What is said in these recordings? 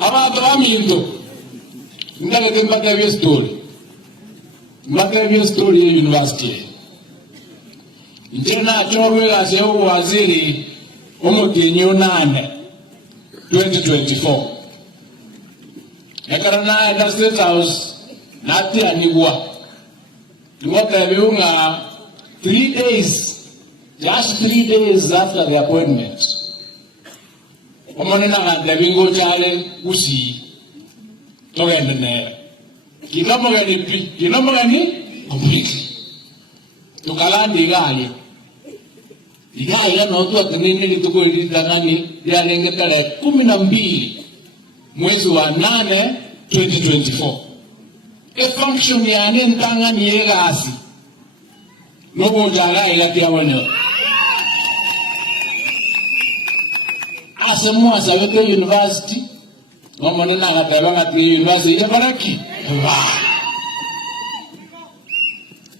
Abantu baminto. Ndage mpaka hiyo story. Mpaka hiyo story ya university. Njena chowe aseo waziri omutinyo 8 2024. Ekarana enda State House nati anigwa. Tuwaka biunga 3 days, just 3 days after the appointment. Omonena ngande bingo chale usi togende ne. Kinomo gani completely. Tukalandi gali. Igai ya no tu atunini ni tuko ilidangani ya lenge tarehe 12 mwezi wa 8 2024. E function ya nentanga ni egasi. Nobo jala ila kia wano. Asemu asawete university. Ngomone na katabanga ti university ya baraki.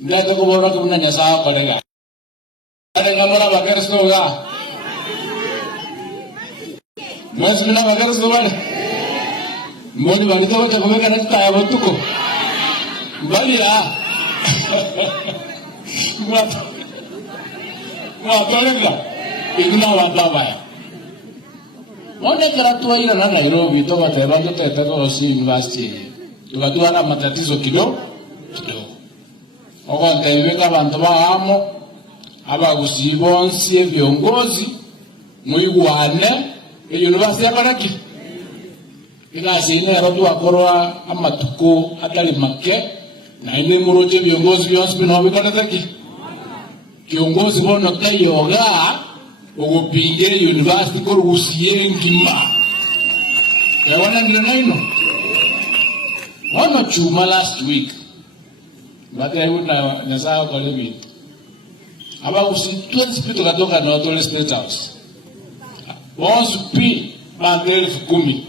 Ndaka kubora kumna nyasa kolega. Ada ngamara bakar stoga. Mas mina bakar stoga. Moni bagita wacha kumeka na taya botuko. Bali la. Mwapalenga. Igna wababa. Mwone karatua ila na Nairobi toka tebando teteko osi university. Tukatua na matatizo kidogo. Okonteleka abantu baamo abagusibonsi viongozi muigwane university ya Baraki. Ikasi ine rotu akorwa amatuko atali make na ine muroje viongozi byonsi bino bikonataki. Kiongozi bono tayoga ogopinge university korusiye ngima. Yawana ngino naino. Wana chuma last week. Bata hiyo na nyasao kwa lebi. Aba usitwenzi pito katoka na Otole State House. Once pi bagel 10.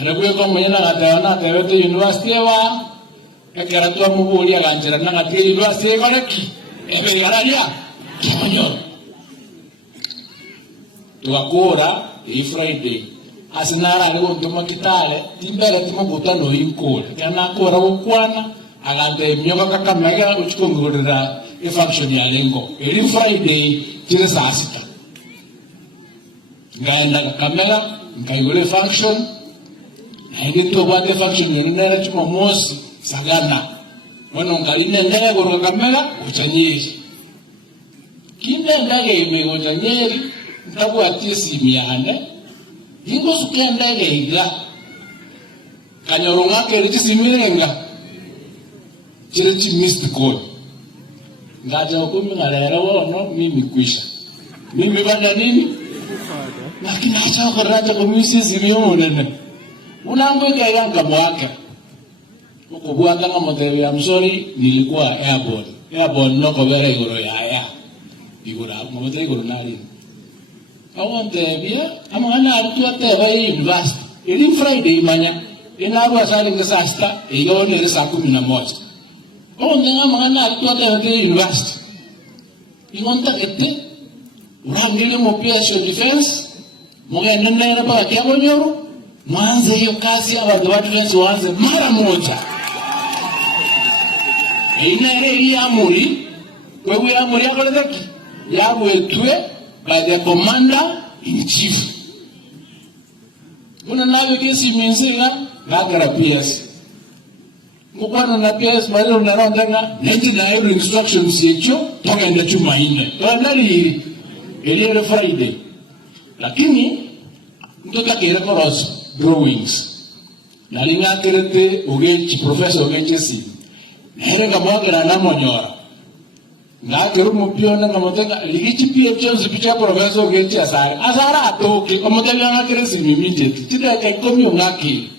Anakuwa kwa mwenye na katawana atawete university wa ekaratua mubuli akanjira na kati university ya Baraki. Ebe yaralia kimonyo. Tukakora hii Friday. Asinara aliwo ntoma kitale timbere timoguta no inkole. Kana kora ukwana agande myoka Kakamega uchikongorera e function ya lengo. Eri Friday tire saa 6. Ngaenda Kakamega ngaigole function. Na ngito bade function nera Jumamosi sagana. Wono ngaline ndege ko Kakamega uchanyiri. Kinde ndege imego uchanyiri ndabu atisi miane. Ingo sukia ndege iga. Kanyoronga ke ritisi mirenga. Chirechi missed call. Ngaja ukumi ngalera wono mimi kwisha. Mimi banda nini? Lakini acha ukaraja kumisi ziliyo nene. Unaambia yanga mwaka. Ukubwanga kama mtewe I'm sorry nilikuwa airborne. Airborne noko bere igoro ya. Igora mtewe igoro nali. Awantebia amana artua teba university. Ili Friday manya. Inaru asali ngesasta igoro ni saa 11. Ondenga mangana artua teba university. Igonta kete. Urangile mopiaso defense. Mugenda nera pa kiabo nyoro. Mwanze hiyo kazi abantu ba defense wanze mara moja. Ina ile amuri. Wewe amuri akolezaki. Yabo etwe by the commander in chief. Una nayo kesi menzila ngakara PS. Mukwana na PS bali unaronga neti na hiyo instructions yecho toka enda chuma ine. Ndali ile Friday. Lakini mtoka kile koros drawings. Nalinga kerete ugechi professor ugechesi. Nere kamwagera na monyora. Na keru mupiona ngamotenga ligichi PHO zipicha professor ugechi asara atoke kamotenga ngakeresi immediately. Tida kaikomi ngaki.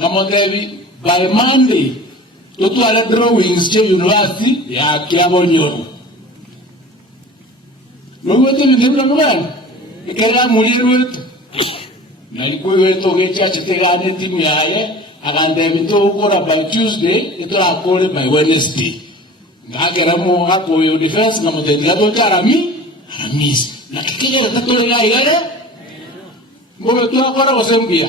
Kamotevi by Monday tutu ala drawings che university ya Kiabonyoro. Logote bidibla mwana. Ikela muliru wetu. Nalikuwa wetu ugechi achitegane timu yale. Agande mito ukora by Tuesday, ito akore by Wednesday. Ngakera mo hapo yo defense na motendela to charami, amis. Na kikere tatolo ya ile. mbobe twakora gosembia